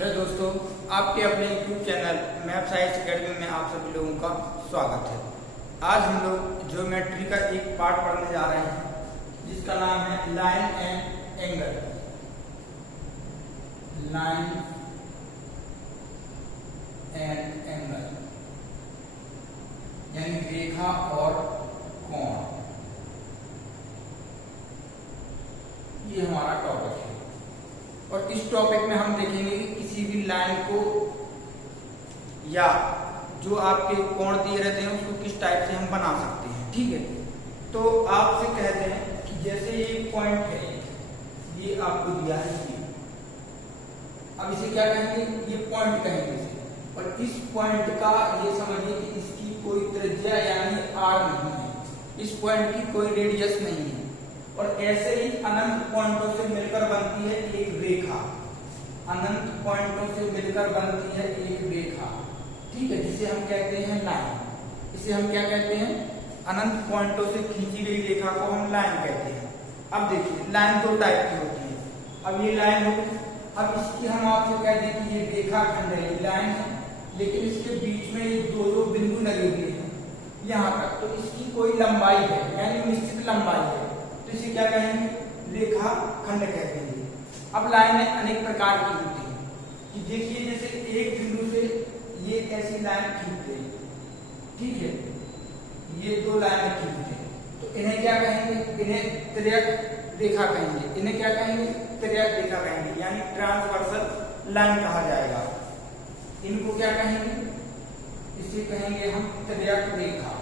Hello दोस्तों, आपके अपने YouTube channel math science academy में आप सभी लोगों का स्वागत है। आज हम लोग ज्योमेट्री का एक पार्ट पढ़ने जा रहे हैं जिसका नाम है line and angle. Line and angle यानी रेखा और कोण, ये हमारा टॉपिक है। और इस टॉपिक में हम देखेंगे कि किसी भी लाइन को या जो आपके कोण दिए रहते हैं उसको किस टाइप से हम बना सकते हैं। ठीक है, तो आपसे कहते हैं कि जैसे ये पॉइंट है, ये आपको दिया है ये, अब इसे क्या कहेंगे, ये पॉइंट कहेंगे इसे। और इस पॉइंट का ये समझिए कि इसकी कोई त्रिज्या यानी आर नहीं है, इस पॉइंट की कोई रेडियस नहीं है। और ऐसे ही अनंत पॉइंटों से मिलकर बनती है एक रेखा, अनंत पॉइंटों से मिलकर बनती है एक रेखा। ठीक है, जिसे हम कहते हैं लाइन। इसे हम क्या कहते हैं, अनंत पॉइंटों से खींची गई रेखा को हम लाइन कहते हैं। अब देखिए, लाइन दो टाइप की होती है। अब ये लाइन हो, अब इसकी हम आपसे कह दें कि ये रेखा खंड है, ये लाइन है, लेकिन इसके बीच में ये दो बिंदु लगे हुए हैं यहाँ तक, तो इसकी कोई लंबाई है यानी निश्चित लंबाई है, तो इसे क्या कहेंगे, रेखा खंड कहते हैं। अब लाइनें अनेक प्रकार की होती हैं कि देखिए, जैसे एक बिंदु से ये ऐसी लाइन खींचते हैं, ठीक है, ये दो लाइनें खींचते हैं, तो इन्हें क्या कहेंगे, इन्हें तिर्यक रेखा कहेंगे। इन्हें क्या कहेंगे, तिर्यक रेखा कहेंगे, यानी ट्रांसवर्सल लाइन कहा जाएगा। इनको क्या कहेंगे, इसे कहेंगे हम तिर्यक रेखा।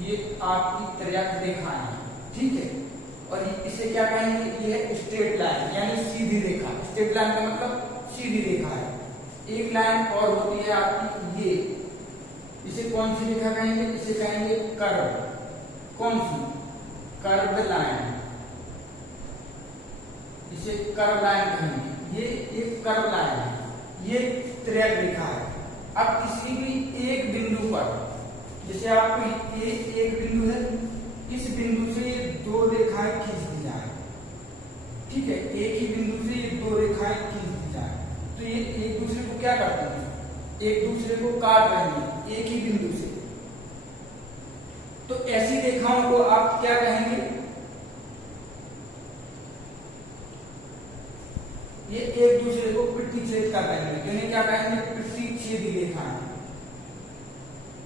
ये आपकी तिर्यक रेखा है, ठीक है। और इसे क्या कहेंगे, ये है स्ट्रेट लाइन यानी सीधी रेखा। स्ट्रेट लाइन का मतलब सीधी रेखा है। एक लाइन और होती है आपकी ये, इसे कौन सी रेखा कहेंगे, इसे कहेंगे कर्व। कौन सी, कर्व लाइन, इसे कर्व लाइन कहेंगे। ये एक कर्व लाइन है, ये तिर्यक रेखा है। अब किसी भी एक बिंदु पर, जैसे आपको ये एक बिंदु है, इस बिंदु से ये दो रेखाएं खींच दी जाए, ठीक है, एक ही बिंदु से ये दो रेखाएं खींच दी जाए, तो ये एक दूसरे को क्या करते हैं, एक दूसरे को काट रहे हैं एक ही बिंदु से। तो ऐसी रेखाओं को आप क्या कहेंगे, ये एक दूसरे को प्रतिच्छेद कर रहे हैं, इन्हें क्या कहेंगे, प्रतिच्छेदी रेखा,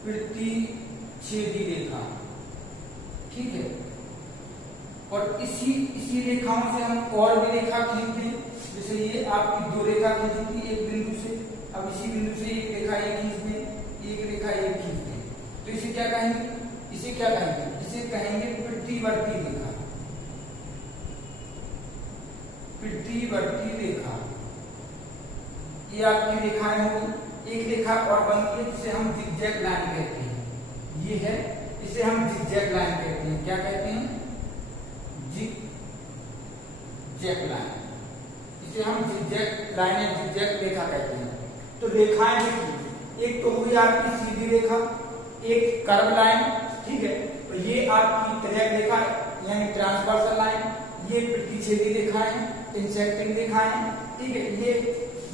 प्रतिच्छेदी रेखा, ठीक है। और इसी रेखाओं से हम और भी रेखा खींचते हैं, जैसे ये आपकी दो रेखा खींची थी एक बिंदु से, अब इसी बिंदु से एक रेखा ये खींच दें, एक रेखा ये खींच दें, तो इसे क्या कहेंगे, इसे क्या कहेंगे, इसे कहेंगे प्रतिवर्ती रेखा। प्रतिवर्ती रेखा, ये आपकी रेखाएं होगी। एक रेखा और बनती है जिसे हम जिगजैग लाइन कहते हैं, ये है, इसे हम जिगजैग लाइन कहते हैं। क्या कहते हैं, जिगजैग लाइन, इसे हम जिगजैग लाइन या जिगजैग रेखा कहते हैं। तो रेखाएं देखिए, एक तो हुई आपकी सीधी रेखा, एक कर्व लाइन, ठीक है, तो ये आपकी तिर्यक रेखा यानी ट्रांसवर्सल लाइन, ये प्रतिच्छेदी रेखाएं, इंसेक्टिंग रेखाएं, ठीक है,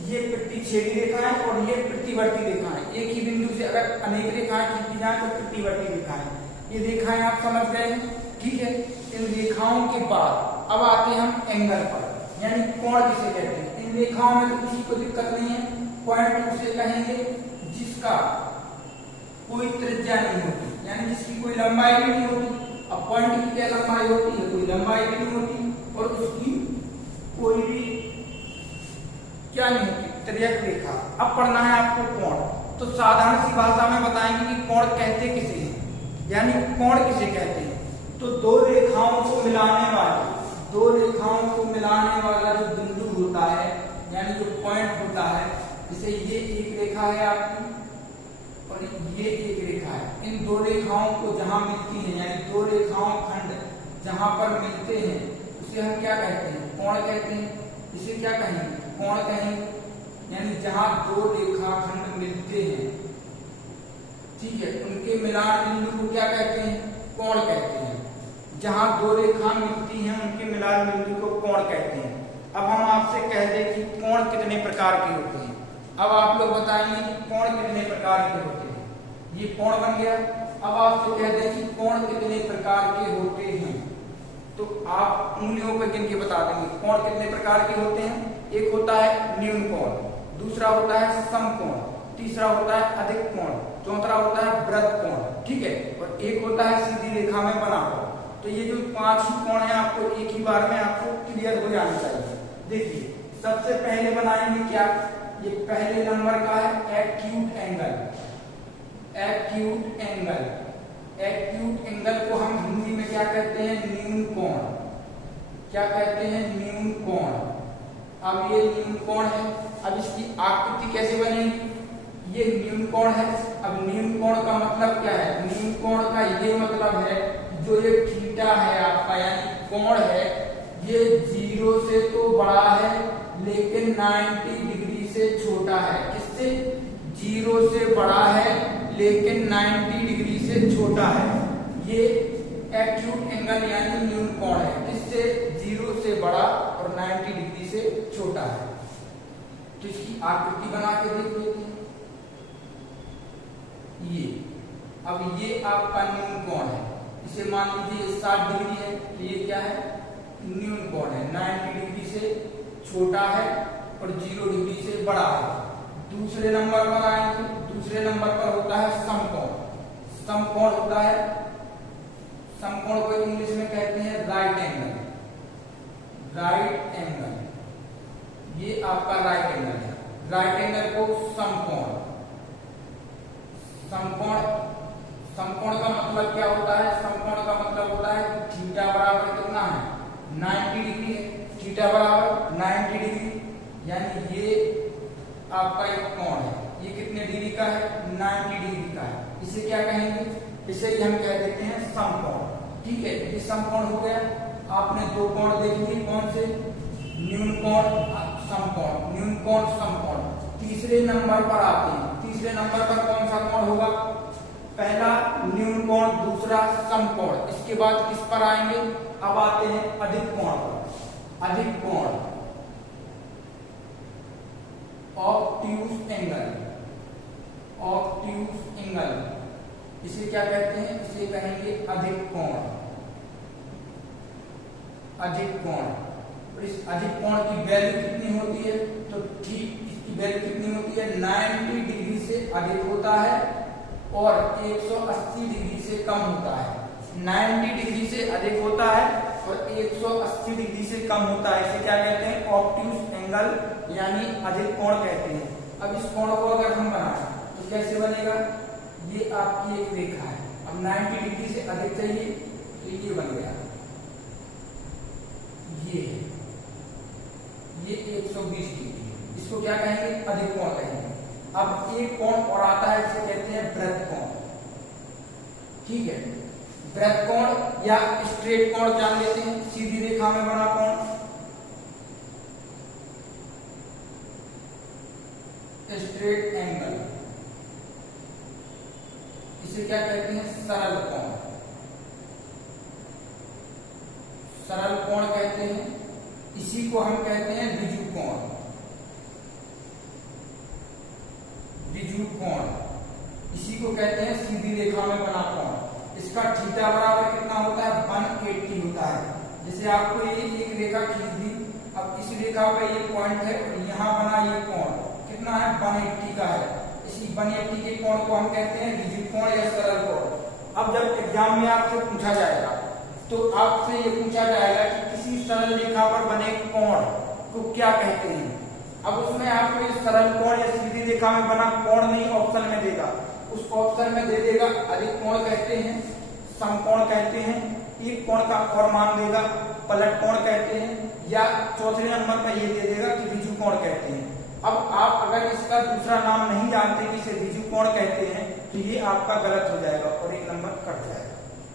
ये प्रतिच्छेदी रेखा है और ये प्रतिवर्ती रेखा है। एक ही बिंदु से अगर अनेक रेखाएं खींची जाए तो प्रतिवर्ती रेखा है। ये रेखाएं आप समझ गए हैं, ठीक है। इन रेखाओं के बाद अब आते हैं हम एंगल पर, यानी कोण किसे कहते हैं। इन रेखाओं में तो किसी को दिक्कत नहीं है, पॉइंट उसे कहेंगे जिसका कोई त्रिज्या नहीं होती, यानी जिसकी कोई लंबाई भी नहीं होती। अब पॉइंट की क्या लंबाई होती है, कोई लंबाई भी नहीं होती, और उसकी कोई भी क्या नहीं होती, तिर्यक रेखा। अब पढ़ना है आपको कोण, तो साधारण सी भाषा में बताएंगे कि कोण कहते किसे हैं, यानी कोण किसे कहते हैं। तो दो रेखाओं को मिलाने वाला जो बिंदु होता है, यानी जो पॉइंट होता है, जैसे ये एक रेखा है आपकी और ये एक रेखा है। इन दो रेखाओं को जहां मिलती है, यानी दो रेखाओं खंड जहां पर मिलते हैं, उसे हम क्या कहते हैं, कोण कहते हैं। इसे क्या कहेंगे, कोण कहेंगे, यानी जहां दो रेखा खंड मिलते हैं, ठीक है, उनके मिलान बिंदु को क्या कहते हैं, कोण कहते हैं। जहां दो रेखा मिलती हैं उनके मिलान बिंदु को कोण कहते हैं। अब हम आपसे कह दे कि कोण कितने प्रकार के होते हैं, अब आप लोग बताएंगे कि कोण कितने प्रकार के होते हैं। ये कोण बन गया। अब आपसे कह दे कि कोण कितने प्रकार के होते हैं, तो आप उंगलियों पर गिन के बता देंगे कोण कितने प्रकार के होते हैं। एक होता है न्यून कोण, दूसरा होता है समकोण, तीसरा होता है अधिक कोण, चौथा होता है वृत्त कोण, ठीक है, और एक होता है सीधी रेखा में बना हुआ। तो ये जो 5 ही कोण है आपको एक ही बार में आपको क्लियर हो जाना चाहिए। देखिए सबसे पहले बनाएंगे क्या, ये पहले नंबर का है acute angle. Acute angle, acute angle को हम हिंदी में क्या कहते हैं, न्यून कोण। क्या कहते हैं, न्यून कोण। अब ये न्यून कोण है, अब इसकी आकृति कैसे बनेगी, ये न्यून कोण है। अब न्यून कोण का मतलब क्या है, न्यून कोण का ये मतलब है जो ये थीटा है आपका यानी कोण है, ये 0 से तो बड़ा है लेकिन 90 डिग्री से छोटा है। किससे, 0 से बड़ा है लेकिन 90 डिग्री से छोटा है। ये एक्यूट एंगल यानी न्यून कोण है, किससे, 0 से बड़ा और 90 डिग्री से छोटा है। तो इसकी आकृति बना के देख लेते हैं। ये अब ये आपका न्यून कोण है, इसे मान लीजिए 60 डिग्री है, तो ये क्या है, न्यून कोण है, 90 डिग्री से छोटा है और 0 डिग्री से बड़ा है। दूसरे नंबर पर आएंगे, दूसरे नंबर पर होता है समकोण। समकोण होता है, समकोण को इंग्लिश में कहते हैं राइट एंगल। राइट एंगल, ये आपका राइट एंगल है। राइट एंगल को समकोण, समकोण, समकोण का मतलब क्या होता है, समकोण का मतलब होता है थीटा बराबर कितना है, 90 डिग्री है। थीटा बराबर 90 डिग्री यानी ये आपका एक कोण है, ये कितने डिग्री का है, 90 डिग्री का है। इसे क्या कहेंगे, इसे ही हम कह देते हैं समकोण। ठीक है, ये समकोण हो गया। आपने 2 कोण देख लिए, कौन से, न्यून कोण, समकोण, न्यून कोण, समकोण। तीसरे नंबर पर आते हैं, तीसरे नंबर पर कौन सा कोण होगा, पहला न्यून कोण, दूसरा समकोण। इसके बाद किस पर आएंगे, अब आते हैं अधिक कोण पर। अधिक कोण, ऑब्ट्यूज एंगल। ऑब्ट्यूज एंगल, इसे क्या कहते हैं, इसे कहेंगे अधिक कोण। अधिक कोण, और इस अधिक कोण की वैल्यू कितनी होती है, तो ठीक इसकी वैल्यू कितनी होती है, 90 डिग्री से अधिक होता है और 180 डिग्री से कम होता है। 90 डिग्री से अधिक होता है और 180 डिग्री से कम होता है। इसे क्या कहते हैं, ऑब्ट्यूज एंगल यानी अधिक कोण कहते हैं। अब इस कोण को अगर हम बनाएं तो कैसे बनेगा, ये आपकी एक रेखा है, अब 90 डिग्री से अधिक चाहिए तो ये बन गया, ये 120 डिग्री, इसको क्या कहेंगे, अधिक कोण कहेंगे। अब एक कोण और आता है, इसे कहते हैं वृत्त कोण। ठीक है, वृत्त कोण या स्ट्रेट कोण जान लेते हैं, सीधी रेखा में बना कोण, स्ट्रेट एंगल, इसे क्या कहते हैं, सरल कोण। सरल कोण कहते हैं, इसी को हम कहते हैं विजुर कोण। विजुर कोण, इसी को कहते हैं सीधी रेखा में बना कोण। इसका थीटा बराबर कितना होता है, 180 होता है। जैसे आपको ये एक रेखा खींच दी, अब इस रेखा पे ये पॉइंट है और यहाँ बना ये कोण कितना है, 180 का है। इसी 180 के कोण को हम कहते हैं विजुर कोण या सरल कोण। अब जब एग्जाम में आपसे पूछा जाएगा तो आपसे ये पूछा जाएगा कि किसी सरल रेखा पर बने कोण को क्या कहते हैं। अब उसमें आपको इस सरल कोण या सीधी रेखा में बना कोण नहीं ऑप्शन में देगा, उस ऑप्शन में दे देगा अधिक कोण कहते हैं, समकोण कहते हैं, एक कोण का और मान देगा पलट कोण कहते हैं, या चौथे नंबर पर ये दे देगा कि विजुर कोण कहते हैं। अब आप अगर इसका दूसरा नाम नहीं जानते कि इसे विजुर कोण कहते हैं तो ये आपका गलत हो जाएगा और 1 नंबर कट जाएगा।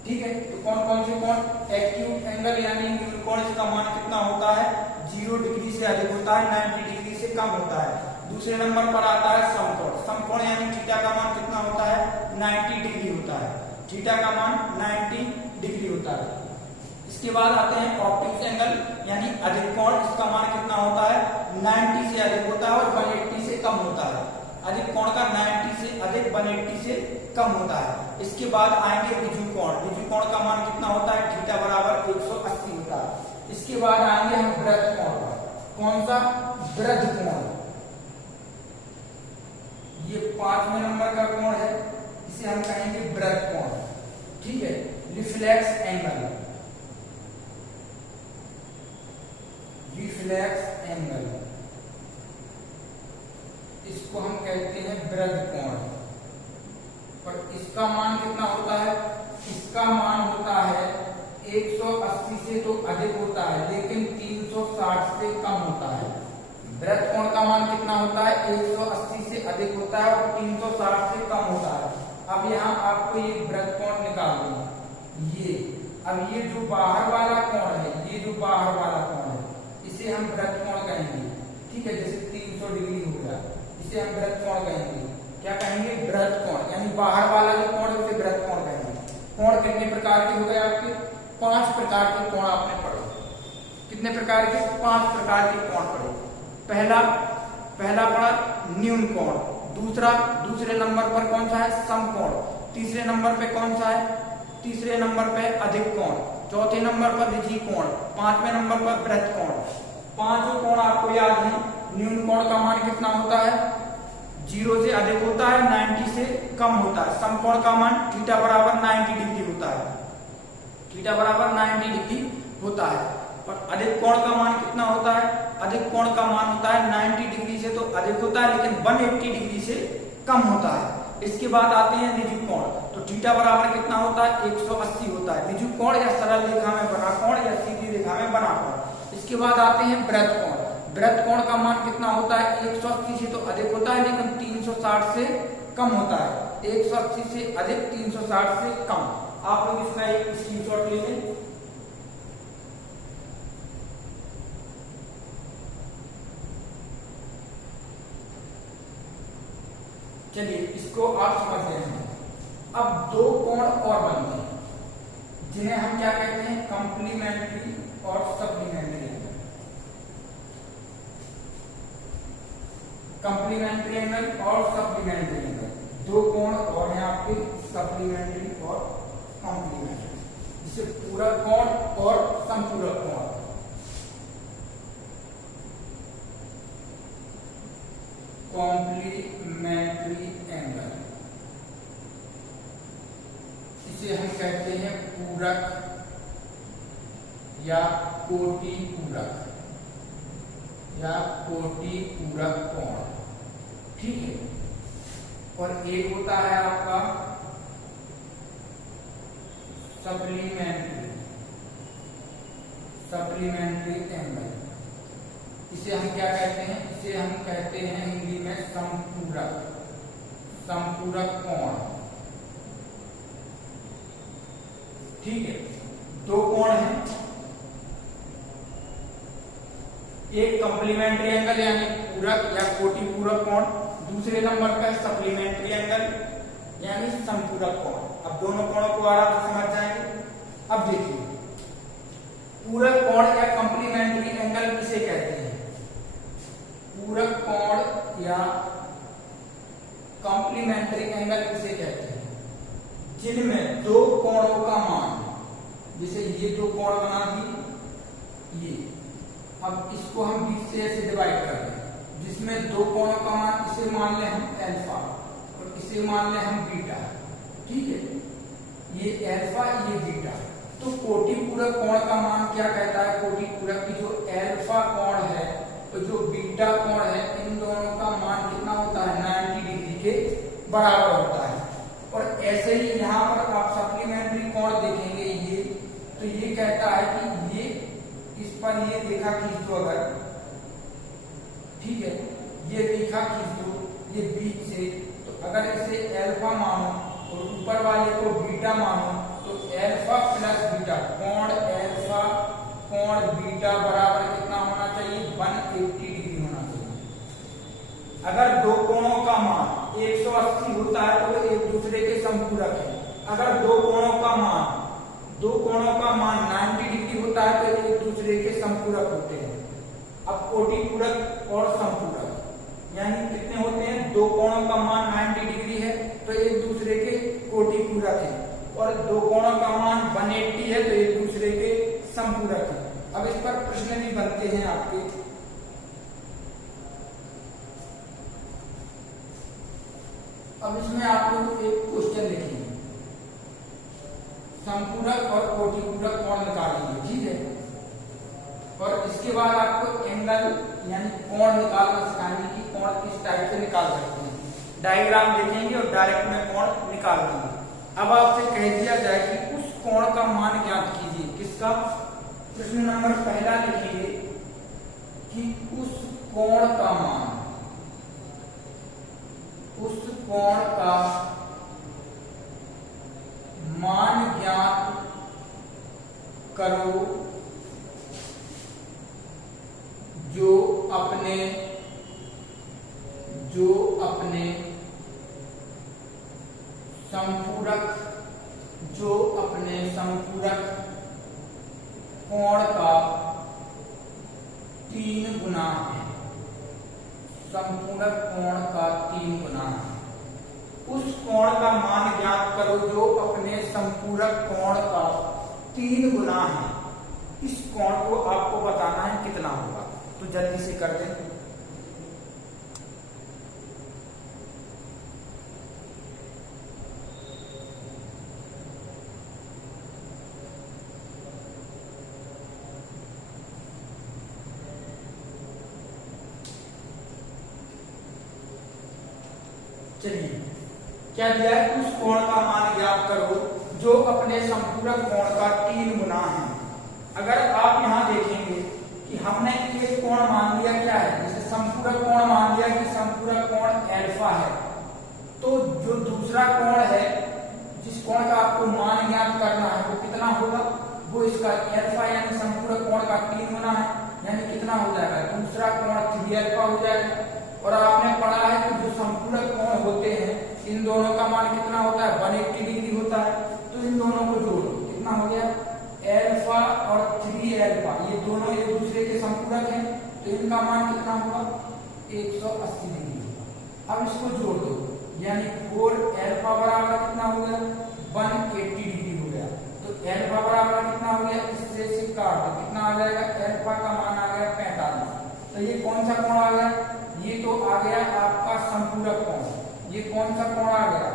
ठीक है, तो कौन कौन से कोण, एक्यूट एंगल यानी न्यून कोण, इसका मान कितना होता है, 0 डिग्री से अधिक होता है, 90 डिग्री से कम होता है। दूसरे नंबर पर आता है समकोण। समकोण यानी थीटा का मान कितना होता है, 90 डिग्री होता है। थीटा का मान 90 डिग्री होता है। इसके बाद आते हैं ऑब्ट्यूज एंगल यानी अधिक कोण, इसका मान कितना होता है, 90 से अधिक होता है और 180 से कम होता है। अधिक कोण का 90 से अधिक 180 से कम होता है। इसके बाद आएंगे विजुव कोण। विजुव कोण का मान कितना होता है? थीटा बराबर 180 होता है। इसके बाद आएंगे हम वृत्त कोण पर। कौन सा? वृत्त कोण। ये 5वें नंबर का कोण है, इसे हम कहेंगे वृत्त कोण। ठीक है, रिफ्लेक्स एंगल। रिफ्लेक्स एंगल इसको हम कहते हैं वृत्त कोण। पर इसका मान कितना होता है? इसका मान होता है 180 से तो अधिक होता है, लेकिन 360 से कम होता है। वृत्त कोण का मान कितना होता है? 180 से अधिक होता है और 360 से कम होता है। अब यहाँ आपको ये वृत्त कोण निकालना ये। अब ये जो बाहर वाला कोण है, ये जो बाहर वाला कोण है, इसे हम वृत्त कोण कहेंगे। ठीक है, जैसे 300 डिग्री हो गया, इसे हम वृत्त कोण कहेंगे। क्या कहेंगे? वृत्त कोण। यानी बाहर वाला जो कोण है उसे वृत्त कोण कहेंगे। कोण कितने प्रकार के हो गए आपके? 5 प्रकार के कोण आपने पढ़े। कितने प्रकार के? 5 प्रकार के कोण पढ़े। पहला पढ़ा न्यून कोण। दूसरे नंबर पर कौन सा है? समकोण। तीसरे नंबर पे कौन सा है? तीसरे नंबर पे अधिक कोण। चौथे नंबर पर ऋजि कोण। 5वें नंबर पर वृत्त कोण। पांचों कोण आपको याद है। न्यून कोण का मान कितना होता है? 0 से अधिक होता है, 90 से कम होता है। समकोण का मान थीटा बराबर 90 डिग्री होता है। थीटा बराबर 90 डिग्री होता है। और अधिक कोण का मान कितना होता है? अधिक कोण का मान होता है 90 डिग्री से तो अधिक होता है, लेकिन 180 डिग्री से कम होता है। इसके बाद आते हैं ऋजुव कोण। तो थीटा बराबर कितना होता है? 180 होता है। ऋजुव कोण या सरल रेखा में बना कोण या सीधी रेखा में बना कोण। इसके बाद आते हैं वृत्त कोण। वृत्त कोण का मान कितना होता है? 180 से तो अधिक होता है, लेकिन 360 से कम होता है। 180 से अधिक, 360 से कम। आप लोग इसका एक स्क्रीनशॉट ले लें। चलिए, इसको आप समझ गए हैं। अब 2 कोण और बनते हैं, जिन्हें हम क्या कहते हैं? कॉम्प्लीमेंट्री और सप्लीमेंट्री एंगल। कॉम्प्लीमेंट्री एंगल और सप्लीमेंट्री एंगल 2 कोण और हैं आपके, सप्लीमेंट्री और कॉम्प्लीमेंट्री। जिसे पूरक कोण और संपूरक कोण। कॉम्प्लीमेंट्री एंगल इसे हम कहते हैं पूरक या कोटि पूरक या कोटि पूरक कोण। ठीक है, और एक होता है आपका सप्लीमेंट्री एंगल। इसे हम क्या कहते हैं? इसे हम कहते हैं हिंदी में संपूरक कोण। ठीक है, 2 कोण हैं। एक कॉम्प्लीमेंट्री एंगल यानी पूरक या कोटि पूरक कोण, दूसरे नंबर पर सप्लीमेंट्री एंगल यानी संपूरक कोण। अब दोनों कोणों को आराम से समझ जाएंगे। अब देखिए, पूरक कोण या कॉम्प्लीमेंट्री एंगल किसे कहते हैं? पूरक कोण या कॉम्प्लीमेंट्री एंगल किसे कहते हैं? जिनमें 2 कोणों का मान, जैसे ये जो कोण बना दी ये, अब इसको हम बीच से ऐसे डिवाइड कर दें, जिसमें 2 कोणों का मान, इसे मान लें हम अल्फा और इसे मान लें हम बीटा। ठीक है, ये अल्फा ये बीटा। तो कोटि पूरक कोण का मान क्या कहता है? कोटि पूरक की जो अल्फा कोण है तो जो बीटा कोण है, इन दोनों का मान कितना होता है? 90 डिग्री के बराबर होता है। और ऐसे ही यहाँ पर आप सप्लीमेंट्री कोण देखेंगे ये, तो ये कहता है कि ये इस पर ये रेखा खींच दो अगर, ठीक है, ये रेखा खींच दो ये बीच से, तो अगर इसे अल्फा मानो और ऊपर वाले को बीटा मानो, तो अल्फा प्लस बीटा कोण अल्फा कोण बीटा बराबर कितना होना चाहिए? 180 डिग्री होना चाहिए। अगर 2 कोणों का मान 180 होता है तो एक दूसरे के संपूरक है। अगर 2 कोणों का मान 90 डिग्री होता है तो एक दूसरे के संपूरक होते हैं। अब कोटि पूरक और कोणों का मान 90 डिग्री है तो एक दूसरे के कोटि पूरक है, और दो कोणों का मान 180 है तो एक दूसरे के समपूरक है। अब इस पर प्रश्न भी बनते हैं आपके। अब इसमें आप लोग एक क्वेश्चन लिखेंगे, समपूरक और कोटिपूरक कोण निकालेंगे, ठीक है। और इसके बाद आपको एंगल यानी कोण निकालना सिखाएंगे कि कोण किस टाइप से निकाल सकते हैं। डायग्राम देखेंगे और डायरेक्ट में कोण निकाल देंगे। अब आपसे कह दिया जाए कि उस कोण का मान ज्ञात कीजिए। किसका? प्रश्न नंबर पहला लिखिए कि उस कोण का मान, उस कोण का मान ज्ञात करो जो अपने संपूरक कोण का 3 गुना है। संपूरक कोण का 3 गुना है। उस कोण का मान ज्ञात करो जो अपने संपूरक कोण का 3 गुना है। इस कोण को आपको बताना है कितना होगा, तो जल्दी से कर दें। चलिए, क्या दिया है? उस कोण का मान ज्ञात करो जो अपने संपूरक कोण का 3 गुना है। अगर आप यहां देखेंगे कि हमने एक कोण मान लिया क्या है, जैसे संपूरक कोण मान लिया कि संपूरक कोण अल्फा है, तो जो दूसरा कोण है जिस कोण का आपको मान ज्ञात करना है वो कितना होगा? वो इसका अल्फा यानी संपूरक कोण का 3 गुना है, यानी कितना हो जाएगा? दूसरा कोण 3 अल्फा हो जाएगा। और आपने पढ़ा है कि जो संपूरक कोण होते हैं इन दोनों का मान कितना होता है? 180 डिग्री होता है। तो इन दोनों को जोड़ो, कितना हो गया? अल्फा और 3 अल्फा, ये दोनों एक दूसरे के संपूरक हैं, तो इनका मान कितना होगा? 180 डिग्री होगा। अब इसको जोड़ दो, यानी 4 अल्फा बराबर कितना हो गया? 180 डिग्री हो गया। तो अल्फा बराबर कितना हो गया? इससे से काट दो, कितना आ जाएगा? अल्फा का मान आ गया 45। तो ये कौन सा कोण आ गया? ये तो आ गया आपका संपूरक कोण। ये कौन सा कोण आ गया?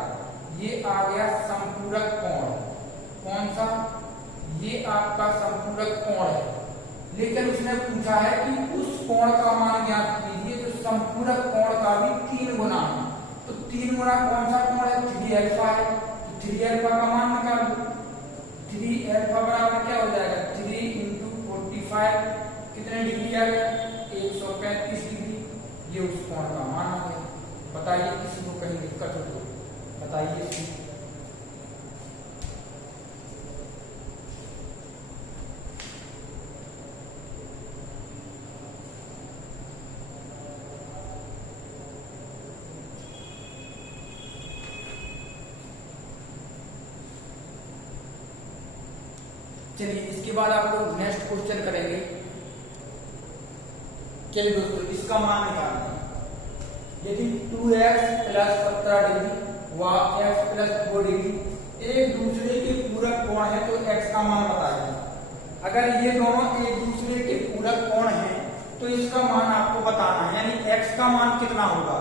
ये आ गया संपूरक कोण। कौन सा? ये आपका संपूरक कोण है। लेकिन उसने पूछा है कि उस कोण का मान ज्ञात कीजिए जो संपूरक कोण का भी 3 गुना है। तो 3 गुना कौन सा कोण है? 3 अल्फा है। तो 3 अल्फा का मान निकालो। 3 अल्फा बराबर क्या हो जाएगा? 3 × 45 कितने डिग्री आ गया? 135 डिग्री। ये उस कोण का मान आ गया। बताइए, किसी को कहीं दिक्कत हो तो बताइए इसमें। चलिए, इसके बाद आप लोग नेक्स्ट क्वेश्चन करेंगे। चलिए दोस्तों, इसका मान निकालना। यदि 2x + 17 डिग्री व x + 4 डिग्री एक दूसरे के पूरक कोण है तो x का मान बताइए। अगर ये दोनों एक दूसरे के पूरक कोण हैं तो इसका मान आपको बताना है, यानी x का मान कितना होगा।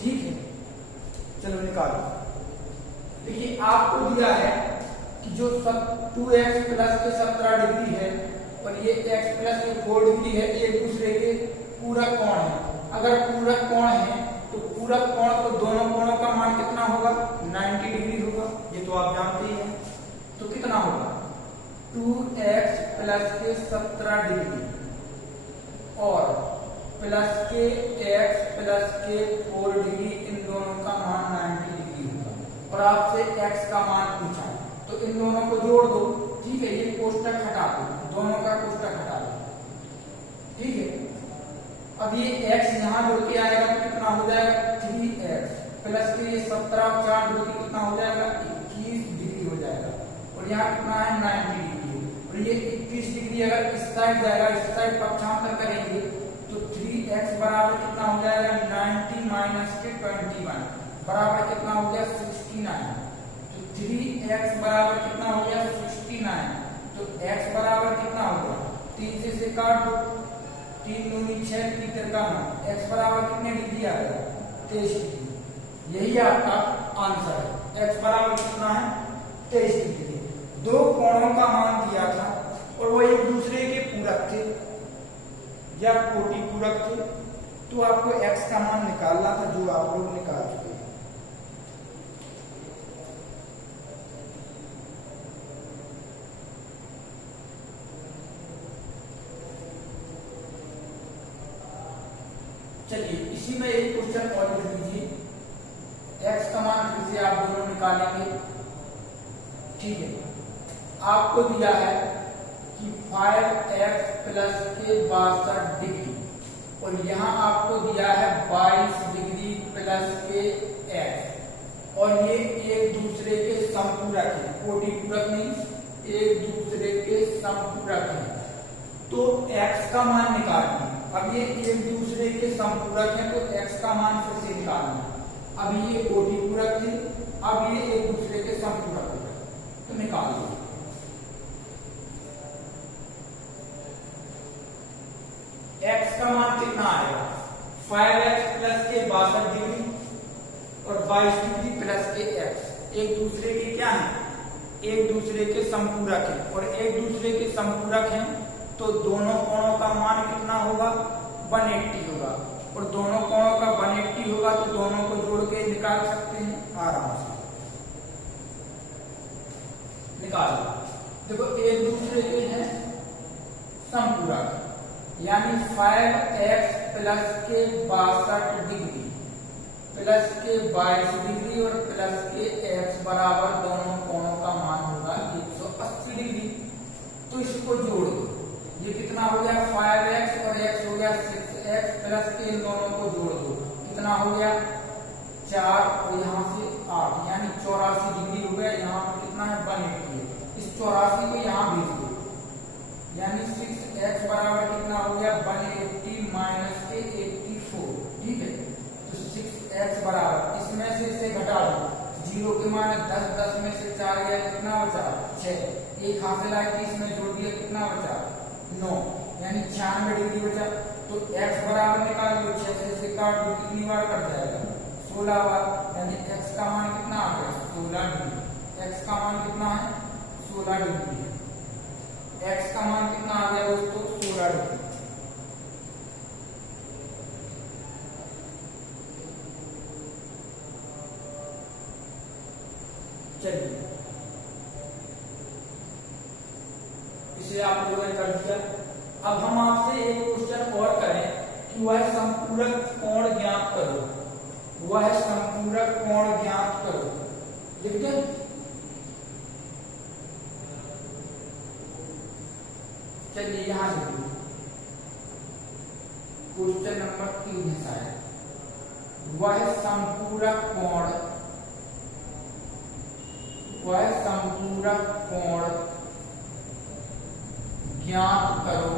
ठीक है, चलो निकालो। देखिए, आपको दिया है कि जो 2x + 17 डिग्री है और ये x + 4 डिग्री है, एक दूसरे के पूरक कोण है। अगर पूरक कोण है तो पूरक कोण तो दोनों कोणों का मान कितना होगा? 90 डिग्री होगा। ये तो आप जानते ही हैं। तो कितना होगा? 2x + 17 डिग्री और प्लस के x + 4 डिग्री, इन दोनों का मान 90 डिग्री होगा। और आपसे x का मान पूछा है तो इन दोनों को जोड़ दो। ठीक है, ये कोष्टक हटा दो, दोनों का कोष्टक हटा दो। ठीक है, अब ये x यहाँ जुड़ के आएगा तो कितना हो जाएगा? 3x प्लस के ये 17 और 4 जुड़ के कितना हो जाएगा? 21 डिग्री हो जाएगा। और यहाँ कितना है? 90 डिग्री। और ये 21 डिग्री अगर इस साइड जाएगा, इस साइड पक्षांतर करेंगे तो 3x बराबर कितना हो जाएगा 90 माइनस के 21 बराबर कितना हो गया 69। तो 3x बराबर कितना हो गया 69। तो x बराबर कितना होगा 3 से काट दो, 3 दूनी 6 3 का 9, x बराबर कितने डिग्री आ गया 23 डिग्री। यही आपका आंसर है। x बराबर कितना है 23 डिग्री। दो कोणों का मान दिया था और वो एक दूसरे के पूरक थे या कोटि पूरक थे, तो आपको x का मान निकालना था जो आप लोग निकाल चुके हैं। चलिए इसी में एक क्वेश्चन और लिख लीजिए। x का मान फिर से आप दोनों निकालेंगे। ठीक है, आपको दिया है कि 5x प्लस के 62 डिग्री और यहाँ आपको दिया है 22 डिग्री प्लस के x और ये एक दूसरे के समपूरक है, कोटि पूरक नहीं, एक दूसरे के समपूरक है। तो x का मान निकालना। अब ये एक दूसरे के समपूरक है तो x का मान फिर से निकालना। अब ये कोटि पूरक थे, अब ये एक दूसरे के समपूरक हो गए, तो निकाल दो। x का मान कितना आएगा 5x प्लस के 62 डिग्री और 22 डिग्री प्लस के x एक दूसरे के क्या है, एक दूसरे के समपूरक है और एक दूसरे के समपूरक हैं तो दोनों कोणों का मान कितना होगा 180 होगा और दोनों कोणों का 180 होगा तो दोनों को जोड़ के निकाल सकते हैं आराम से। निकाल देखो एक दूसरे के हैं समपूरक, यानी 5x प्लस के 62 डिग्री प्लस के 22 डिग्री और प्लस के x बराबर दोनों कोणों का मान होगा 180 डिग्री। तो इसको जोड़ दो, ये कितना हो गया 5x और x हो गया 6x प्लस के इन दोनों को जोड़ दो, कितना हो गया 4 और यहाँ से 8 यानी 84 डिग्री हो गया। यहाँ पर कितना है 180 है, इस 84 को यहाँ भेज दो यानी 6x बराबर कितना हो गया 180 माइनस के 84। ठीक है, तो 6x बराबर इसमें से इसे घटा दो, 0 के मान 10, 10 में से 4 गया कितना बचा 6, एक हासिल आया 30 में जोड़ दिया कितना बचा 9 यानी 96 डिग्री बचा। तो x बराबर निकाल दो, 6 से काट दो, कितनी बार कट जाएगा 16 बार, यानी x का मान कितना आ गया 16 डिग्री। x का मान कितना है 16 डिग्री। x का मान कितना आ गया दोस्तों 16 डिग्री। चलिए इसे आप लोगों ने कर दिया। अब हम आपसे एक क्वेश्चन और करें कि वह संपूरक कोण ज्ञात करो, वह संपूरक कोण ज्ञात करो। लिख दे। चलिए यहां देखिए क्वेश्चन नंबर 3 है शायद। वह संपूरक कोण, वह संपूरक कोण ज्ञात करो,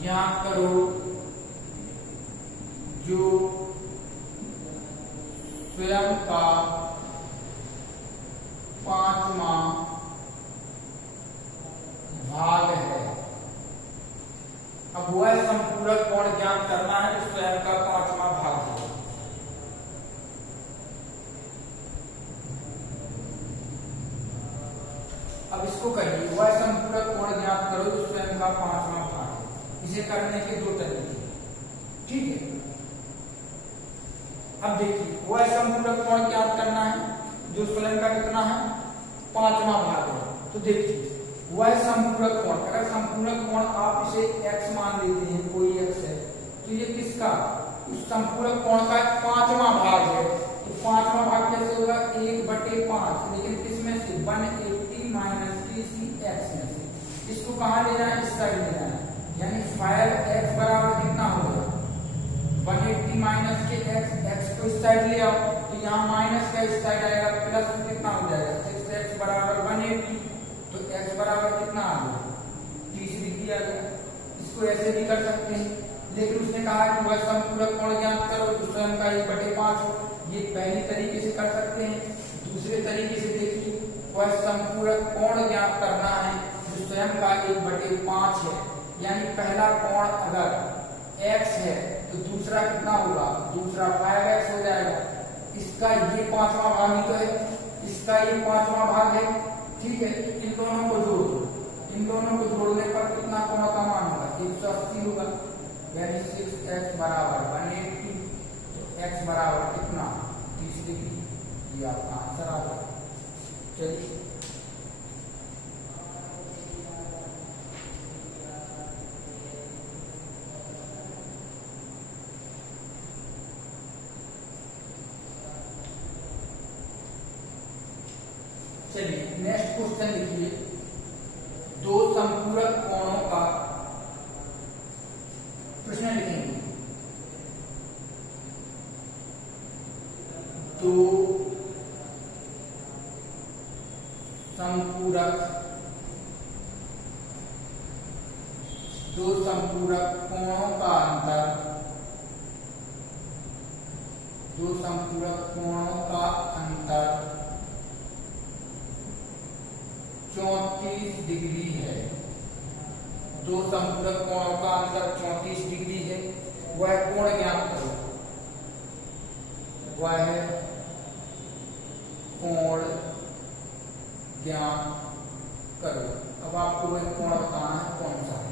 ज्ञात करो जो स्वयं का 5वां भाग है। अब वह संपूरक कोण ज्ञात करना है जो स्वयं का 5वां भाग है। अब इसको करिए, वह संपूरक कोण ज्ञात करो जो स्वयं का 5वां भाग है। इसे करने के दो तरीके, ठीक है। अब देखिए वह संपूरक कोण ज्ञात करना है जो स्वयं का कितना है 5वां भाग है। तो देखिए वह संपूरक कोण, अगर संपूरक कोण आप इसे x मान लेते हैं, कोई x है, तो ये किसका उस संपूरक कोण का 5वां भाग है। तो 5वां भाग कैसे होगा 1/5, लेकिन किसमें से 180 माइनस x में से। इसको कहाँ ले जाना है, इस साइड ले जाना है, यानी 5x बराबर कितना होगा 180 माइनस के x को इस साइड ले आओ तो यहाँ माइनस का इस साइड आएगा, प्लस कितना हो जाएगा 6x बराबर 180। तो x बराबर कितना आ गया 30 डिग्री आ गया। इसको इसको ऐसे भी कर सकते हैं, लेकिन उसने कहा कि वह समपूरक कोण ज्ञात करो जो स्वयं का 1/5 हो। ये पहली तरीके से कर सकते हैं। दूसरे तरीके से देखिए, वह समपूरक कोण ज्ञात करना है जो स्वयं का 1/5 है, यानी पहला कोण अगर x है तो दूसरा कितना होगा, दूसरा 5x हो जाएगा। इसका ये 5वां भाग ही तो है, इसका ये 5वां भाग है, ठीक है। इन दोनों को जोड़ दो, इन दोनों को जोड़ने पर कितना कोण का मान होगा, 180 होगा, यानी 6x बराबर 180। तो x बराबर कितना, 30 डिग्री। ये आपका आंसर आ गया। चलिए नेक्स्ट क्वेश्चन लिखिए, दो समपूरक कोणों का प्रश्न लिखेंगे। दो समपूरक कोणों का अंतर, दो समपूरक कोणों का अंतर 34 डिग्री है। दो समपूरक कोणों का अंतर 34 डिग्री है। वह कोण ज्ञात करो, वह कोण ज्ञात करो। अब आपको वह कोण बताना है कौन सा है।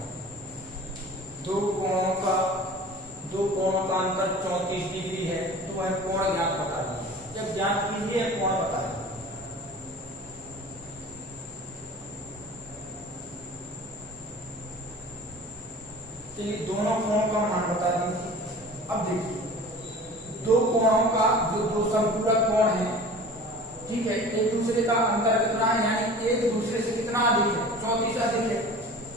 दो कोणों का अंतर 34 डिग्री है, तो वह कोण ज्ञात बता दीजिए। जब ज्ञात कीजिए कोण बता दीजिए। चलिए दोनों कोणों का मान बता दीजिए। अब देखिए, दो कोणों का जो दो समपूरक कोण है, ठीक है, एक दूसरे का अंतर कितना है, यानी एक दूसरे से कितना अधिक है, 34 अधिक है।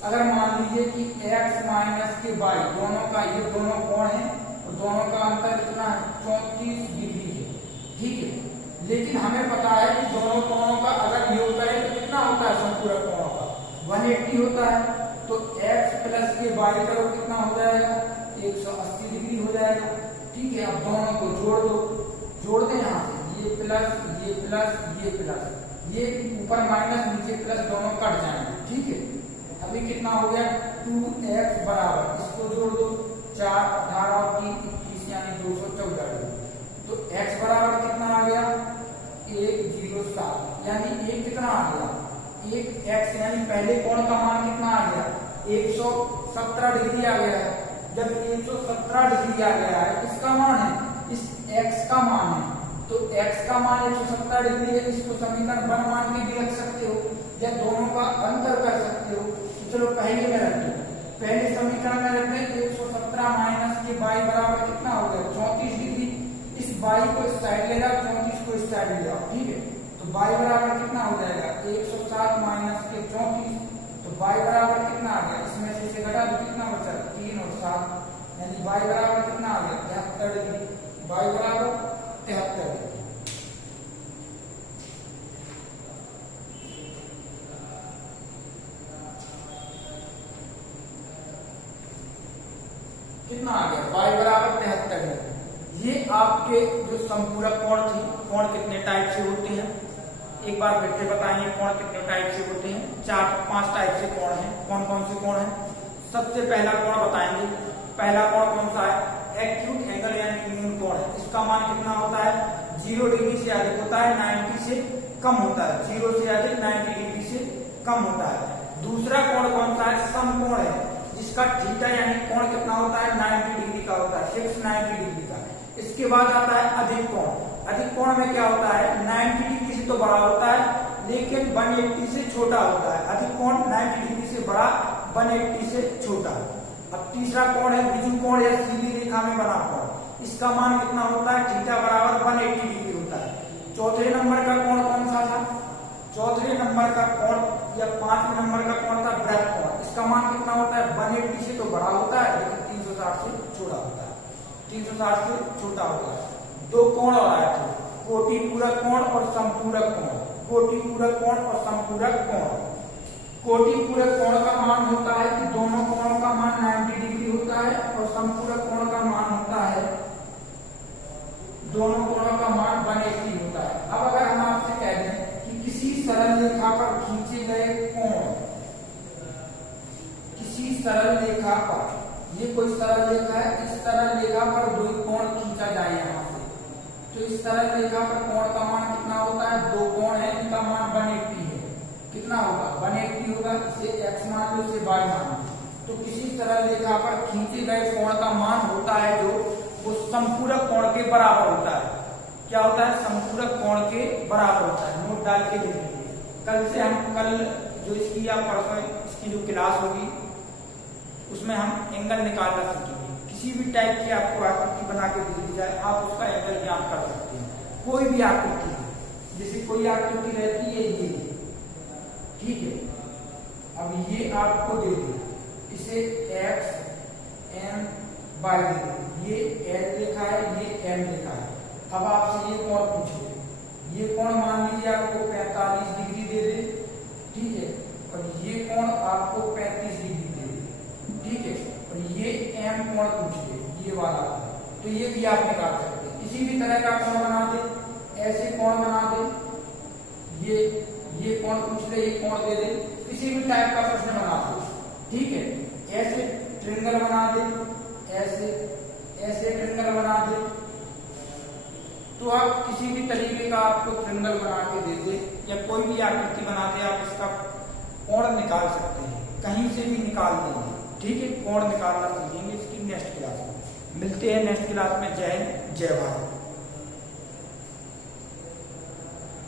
अगर मान लीजिए कि x माइनस के y दोनों का, ये दोनों कोण है और दोनों का अंतर कितना है, 34 डिग्री है, ठीक है। लेकिन हमें पता है कि दोनों कोणों का अगर योग करें तो कितना होता है, समपूरक कोणों का 180 होता है। तो x प्लस के y करो कितना हो जाएगा, 180 डिग्री हो जाएगा, ठीक है। अब दोनों को जोड़ दो, जोड़ दें यहाँ से, ये प्लस ये प्लस ये प्लस, ये ऊपर माइनस नीचे प्लस दोनों कट जाएंगे, ठीक है। अभी कितना हो गया, 2x बराबर, इसको जोड़ दो, 4 18 और 3 21 यानी 214 डिग्री। तो x बराबर कितना आ गया, 107, यानी एक कितना आ गया, एक x, यानी पहले कोण का मान कितना आ गया, 117 डिग्री आ गया है। जब 117 डिग्री आ गया है, किसका मान है, इस x का मान है। तो x का मान 117 डिग्री है, इसको समीकरण 1 मान के भी रख सकते हो या दोनों का अंतर कर सकते हो। तो चलो पहले में रख दो, पहले समीकरण में रख दें, 117 माइनस के y बराबर कितना हो गया, 34 डिग्री। इस y को इस साइड ले जाओ, 34 को इस साइड ले जाओ, ठीक है। तो y बराबर कितना हो जाएगा, 107 माइनस के 34, तो y बराबर कितना आ गया, इसमें से इसे घटा दो, कितना बचा, 3 और 7, यानी y बराबर कितना आ गया, 73 डिग्री। y बराबर 73 डिग्री। कितना आ गया, y बराबर 73 है। ये आपके जो समपूरक कोण थी, कोण कितने टाइप से होते हैं, एक बार फिर से बताएंगे कोण कितने टाइप से होते हैं। 4-5 टाइप से कोण हैं। कौन कौन से कोण हैं? सबसे पहला कोण बताएंगे। पहला कोण कौन सा है, एक्यूट एंगल यानी न्यून कोण है। इसका मान कितना होता है, 0 डिग्री से अधिक होता है, 90 से कम होता है। 0 से अधिक 90 डिग्री से कम होता है। दूसरा कोण कौन सा है, समकोण है, जिसका थीटा यानी कोण कितना होता है, 90 डिग्री का होता है, 690 डिग्री का। इसके बाद आता है अधिक कोण। अधिक कोण में क्या होता है, 90 डिग्री से तो बड़ा होता है लेकिन 180 से छोटा होता है। अधिक कोण 90 डिग्री से बड़ा, 180 से छोटा। अब तीसरा कोण है विजुल कोण या सीधी रेखा में बना कोण। इसका मान कितना होता है, थीटा बराबर 180 डिग्री होता है। चौथे नंबर का कोण कौन सा था, चौथे नंबर का कोण या 5वें नंबर का कोण था वृत्त कोण। इसका मान कितना होता है, 180 से तो बड़ा होता है लेकिन 360 से छोटा होता है, 360 से छोटा होता है। दो कोण और आए थे, कोटि पूरक कोण और समपूरक कोण। कोटि पूरक कोण और समपूरक कोण। कोटि पूरक कोण का मान होता है कि दोनों कोणों का मान 90 सरल रेखा पर, ये कोई सरल रेखा है, इस सरल रेखा पर दो कोण खींचा जाए यहाँ से, तो इस सरल रेखा पर कोण का मान कितना होता है, दो कोण है इनका मान 180 है, कितना होगा 180 होगा, इसे x मान लो, इसे y मान लो। तो किसी सरल रेखा पर खींचे गए कोण का मान होता है जो वो समपूरक कोण के बराबर होता है। क्या होता है, समपूरक कोण के बराबर होता है। नोट डाल के लिख लीजिए, कल जो इसकी या परसों इसकी जो क्लास होगी उसमें हम एंगल निकालना सीखेंगे। किसी भी टाइप की आपको आकृति बना के दे दी जाए, आप उसका एंगल ज्ञात कर सकते हैं। कोई भी आकृति है, जैसे कोई आकृति रहती है ये, ठीक है, अब ये आपको दे दे, इसे x m y दे दे, ये l लिखा है, ये m लिखा है। अब आपसे ये कोण पूछे, ये कोण मान लीजिए आपको 45 डिग्री दे दे, ठीक है, और ये कोण आपको 35 डिग्री दे दे, ठीक है, और ये m कोण पूछ ले, ये वाला, तो ये भी आप निकाल सकते हैं। किसी भी तरह का कोण बना दे, ऐसे कोण बना दे, ये कोण पूछ ले, ये कोण दे दे, किसी भी टाइप का प्रश्न बना दो, ठीक है, ऐसे ट्रायंगल बना दे, ऐसे ट्रायंगल बना दे, तो आप किसी भी तरीके का आपको ट्रायंगल बना के दे दे या कोई भी आकृति बना दे, आप इसका कोण निकाल सकते हैं, कहीं से भी निकाल देंगे, ठीक है। कोण निकालना सीखेंगे इसकी नेक्स्ट क्लास में। मिलते हैं नेक्स्ट क्लास में। जय हिंद, जय भारत।